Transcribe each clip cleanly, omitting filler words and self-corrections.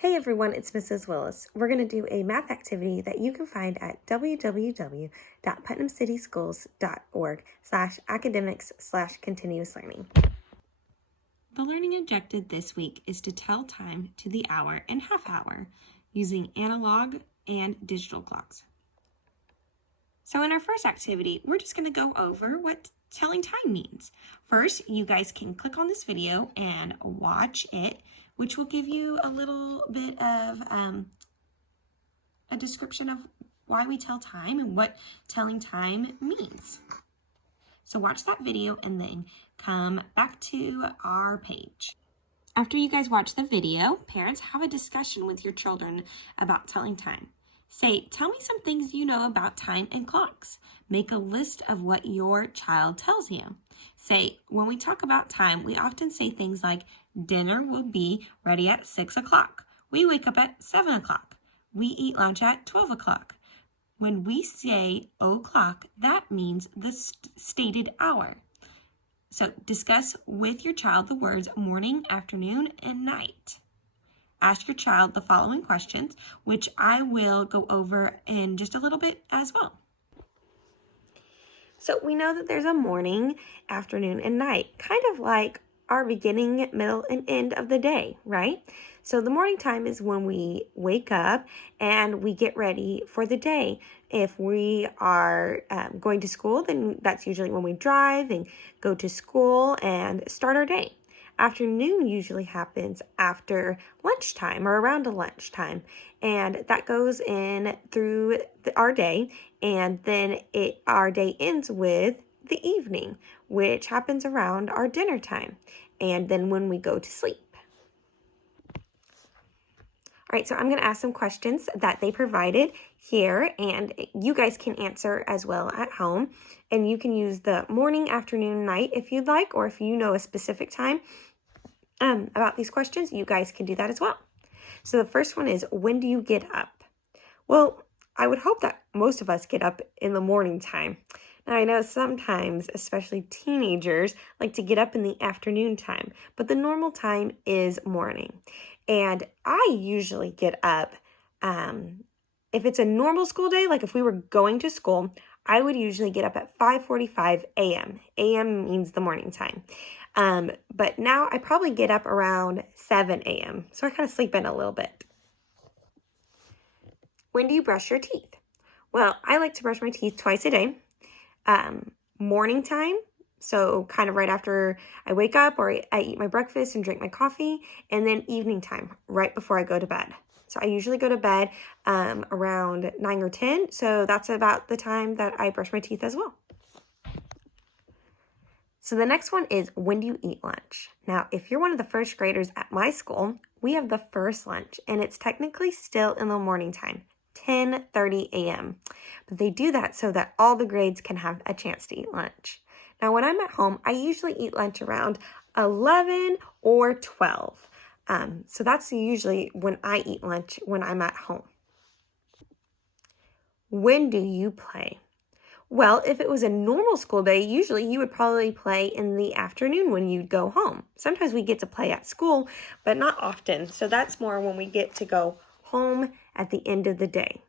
Hey everyone, it's Mrs. Willis. We're going to do a math activity that you can find at www.putnamcityschools.org/academics/continuous learning. The learning objective this week is to tell time to the hour and half hour using analog and digital clocks. So in our first activity, we're just going to go over what telling time means. First, you guys can click on this video and watch it, which will give you a little bit of a description of why we tell time and what telling time means. So watch that video and then come back to our page. After you guys watch the video, parents, have a discussion with your children about telling time. Say, tell me some things you know about time and clocks. Make a list of what your child tells you. Say, when we talk about time, we often say things like, dinner will be ready at 6 o'clock. We wake up at 7 o'clock. We eat lunch at 12 o'clock. When we say o'clock, that means the stated hour. So discuss with your child the words morning, afternoon, and night. Ask your child the following questions, which I will go over in just a little bit as well. So we know that there's a morning, afternoon, and night, kind of like our beginning, middle, and end of the day, right? So the morning time is when we wake up and we get ready for the day. If we are going to school, then that's usually when we drive and go to school and start our day. Afternoon usually happens after lunchtime or around lunchtime, and that goes in through our day, and then our day ends with the evening, which happens around our dinner time, and then when we go to sleep. All right, so I'm going to ask some questions that they provided here, and you guys can answer as well at home. And you can use the morning, afternoon, night if you'd like, or if you know a specific time about these questions, you guys can do that as well. So the first one is, when do you get up? Well, I would hope that most of us get up in the morning time. Now, I know sometimes, especially teenagers, like to get up in the afternoon time, but the normal time is morning. And I usually get up, if it's a normal school day, like if we were going to school, I would usually get up at 5:45 a.m. A.m. means the morning time. But now I probably get up around 7 a.m. So I kind of sleep in a little bit. When do you brush your teeth? Well, I like to brush my teeth twice a day. Morning time, so kind of right after I wake up or I eat my breakfast and drink my coffee, and then evening time, right before I go to bed. So I usually go to bed around 9 or 10, so that's about the time that I brush my teeth as well. So the next one is, when do you eat lunch? Now, if you're one of the first graders at my school, we have the first lunch, and it's technically still in the morning time, 10:30 a.m. But they do that so that all the grades can have a chance to eat lunch. Now, when I'm at home, I usually eat lunch around 11 or 12. So that's usually when I eat lunch when I'm at home. When do you play? Well, if it was a normal school day, usually you would probably play in the afternoon when you'd go home. Sometimes we get to play at school, but not often. So that's more when we get to go home at the end of the day.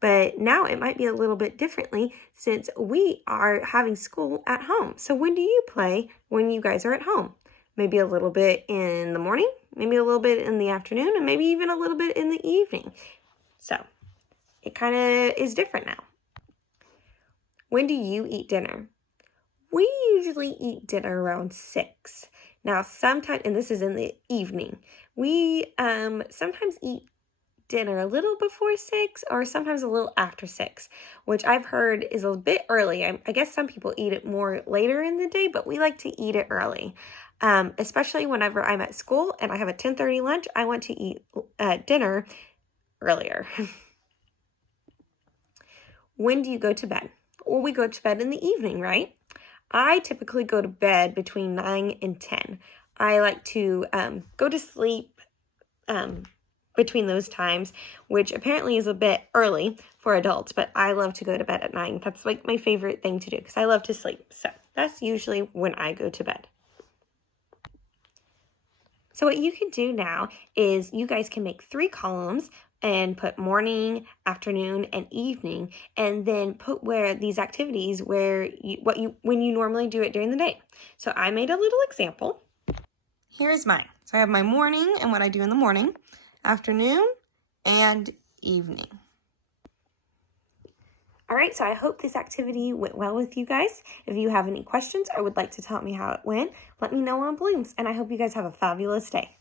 But now it might be a little bit differently since we are having school at home. So when do you play when you guys are at home? Maybe a little bit in the morning, maybe a little bit in the afternoon, and maybe even a little bit in the evening. So it kind of is different now. When do you eat dinner? We usually eat dinner around 6. Now, sometimes, and this is in the evening, we sometimes eat dinner a little before 6 or sometimes a little after 6, which I've heard is a bit early. I guess some people eat it more later in the day, but we like to eat it early. Especially whenever I'm at school and I have a 10:30 lunch, I want to eat dinner earlier. When do you go to bed? Well, we go to bed in the evening, right? I typically go to bed between 9 and 10. I like to go to sleep between those times, which apparently is a bit early for adults, but I love to go to bed at 9. That's like my favorite thing to do because I love to sleep. So that's usually when I go to bed. So what you can do now is you guys can make 3 columns and put morning, afternoon, and evening, and then put where these activities when you normally do it during the day. So I made a little example. Here is mine. So I have my morning and what I do in the morning, afternoon, and evening. All right, so I hope this activity went well with you guys. If you have any questions or would like to tell me how it went, let me know on Blooms, and I hope you guys have a fabulous day.